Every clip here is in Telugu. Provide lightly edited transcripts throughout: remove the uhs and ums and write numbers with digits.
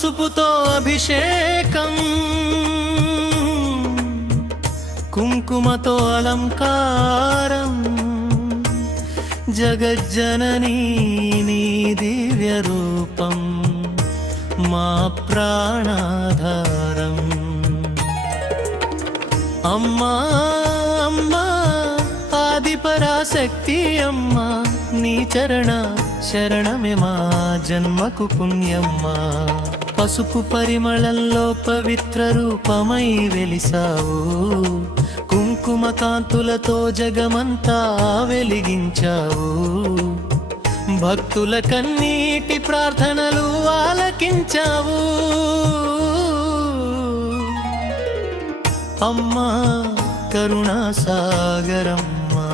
పసుపుతో అభిషేకం, కుంకుమతో అలంకారం, జగజ్జననీ నీ దివ్య రూపం మా ప్రాణాధారం. అమ్మా అమ్మా ఆదిపరాశక్తి అమ్మా, నీ చరణ శరణమే మా జన్మకు పుణ్యమ్మా. పసుపు పరిమళంలో పవిత్ర రూపమై వెలిసావు, కుంకుమ కాంతులతో జగమంతా వెలిగించావు. భక్తుల కన్నీటి ప్రార్థనలు ఆలకించావు. అమ్మా కరుణా సాగరమ్మా,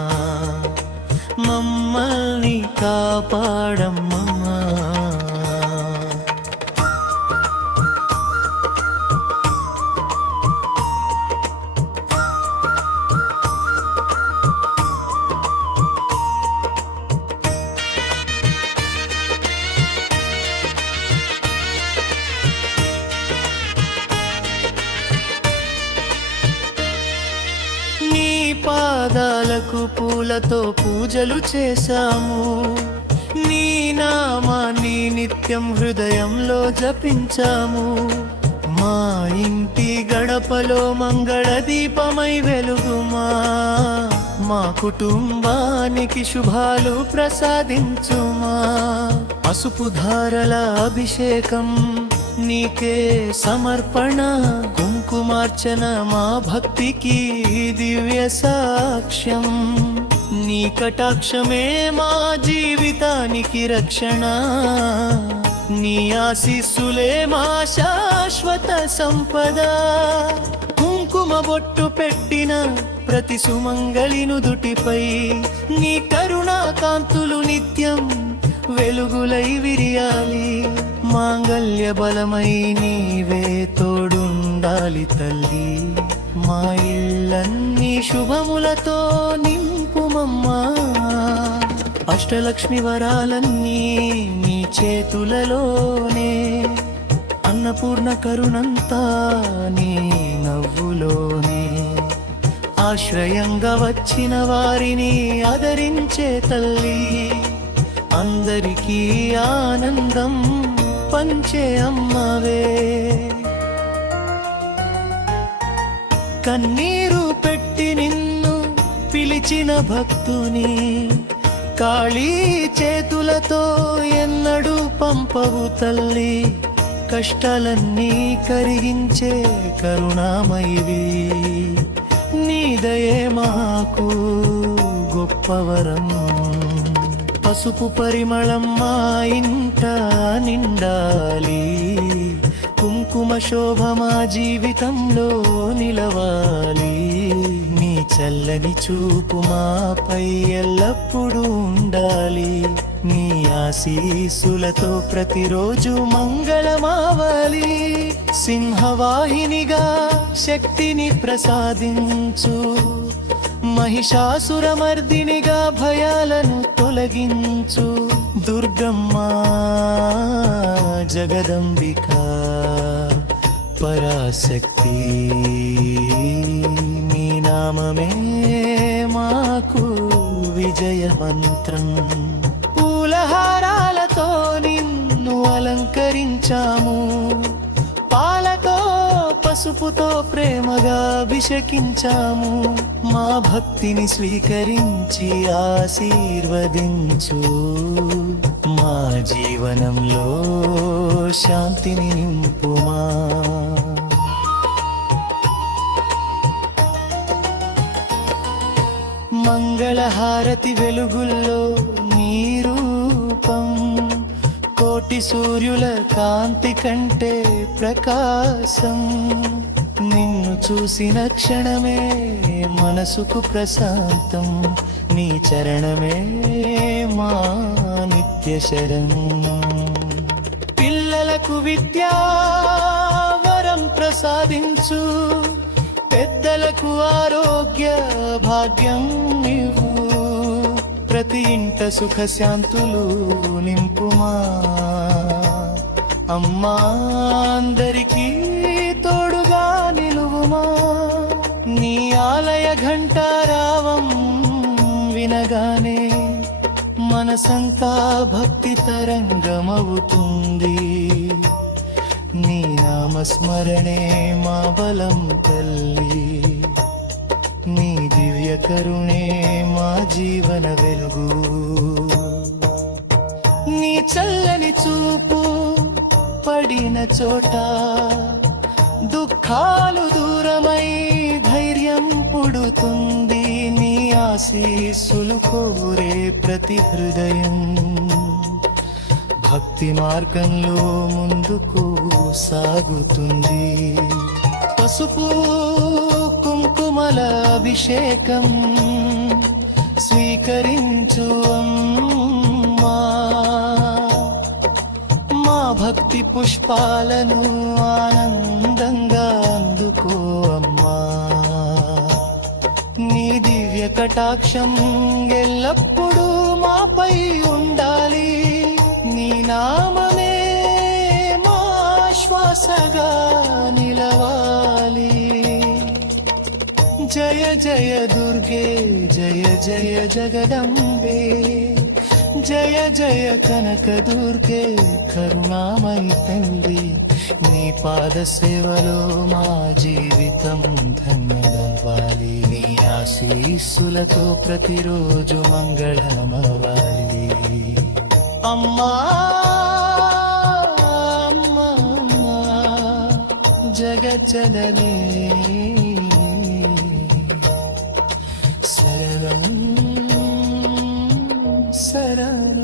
మమ్మల్ని కాపాడమ్మా. పాదాలకు పూలతో పూజలు చేశాము, నీ నామాన్ని నిత్యం హృదయంలో జపించాము. మా ఇంటి గడపలో మంగళ దీపమై వెలుగుమా, మా కుటుంబానికి శుభాలు ప్రసాదించుమా. పసుపు ధారల అభిషేకం నీకే సమర్పణ, కుంకుమార్చన మా భక్తికి దివ్య సాక్ష్యం. నీ కటాక్షమే మా జీవితానికి రక్షణ, నీ ఆశీస్సులే మా శాశ్వత సంపద. కుంకుమ బొట్టు పెట్టిన ప్రతి సుమంగళి నుదుటిపై నీ కరుణా కాంతులు నిత్యం వెలుగులై విరియాలి. మాంగళ్య బలమై నీవే తోడుండాలి తల్లి, మా ఇళ్ళన్నీ శుభములతో నింపుమమ్మా. అష్టలక్ష్మి వరాలన్నీ నీ చేతులలోనే, అన్నపూర్ణ కరుణంతా నీ నవ్వులోనే. ఆశ్రయంగా వచ్చిన వారిని ఆదరించే తల్లి, అందరికీ ఆనందం పంచే అమ్మవే. కన్నీరు పెట్టి నిన్ను పిలిచిన భక్తుని కాళీ చేతులతో ఎన్నడూ పంపవు తల్లి. కష్టాలన్నీ కరిగించే కరుణామయివి, నీ దయే మాకు గొప్పవరం. పసుపు పరిమళం మా ఇంట నిండాలి, కుంకుమ శోభ మా జీవితంలో నిలవాలి. నీ చల్లని చూపు మాపై ఎల్లప్పుడూ ఉండాలి, నీ ఆశీస్సులతో ప్రతిరోజు మంగళమావాలి. సింహవాహినిగా శక్తిని ప్రసాదించు, మహిషాసురమర్దినిగా భయాలను తొలగించు. దుర్గమ్మా జగదంబిక పరాశక్తి, నీ నామమే మాకు విజయ మంత్రం. పూలహారాలతో నిన్ను అలంకరించాము, పాలతో పసుపుతో ప్రేమగా అభిషేకించాము. మా భక్తిని స్వీకరించి ఆశీర్వదించు, మా జీవనంలో శాంతిని నింపుమా. మంగళహారతి వెలుగుల్లో నీ రూపం, కోటి సూర్యుల కాంతి కంటే ప్రకాశం. నిన్ను చూసిన క్షణమే మనసుకు ప్రశాంతం, నీ చరణమే మా నిత్య శరణం. పిల్లలకు విద్యా వరం ప్రసాదించు, పెద్దలకు ఆరోగ్య భాగ్యం ఇవ్వు. ప్రతి ఇంట సుఖ శాంతులు నింపుమా, అమ్మా అందరికీ తోడుగా నిలువుమా, నీ ఆలయ ఘంటారావం వినగానే మనసంతా భక్తి తరంగమవుతుంది. నీ నామస్మరణే మా బలం తల్లి, నీ దివ్య కరుణే మా జీవన వెలుగు. నీ చల్లని చూపు పడిన చోట దుఃఖాలు దూరమై ధైర్యం పుడుతుంది. నీ ఆశీస్సులు కోరే ప్రతి హృదయం భక్తి మార్గంలో ముందుకు సాగుతుంది. పసుపు కుంకుమల అభిషేకం స్వీకరించు అమ్మా, మా భక్తి పుష్పాలను ఆనందంగా అందుకో అమ్మా. నీ దివ్య కటాక్షం ఎల్లప్పుడూ మాపై ఉండాలి. నీ నామమే మా శ్వాసగా నిలవాలి. జయ జయ దుర్గే జయ జయ జగదంబే, జయ జయ కనక దుర్గే కరుణామయి తల్లి. నీ పాద సేవలో మా జీవితం ధన్యమవ్వాలి. నీ ఆశీస్సులతో ప్రతిరోజు మంగళమవ్వాలి. అమ్మా అమ్మా జగజ్జననీ శరణం శరణం.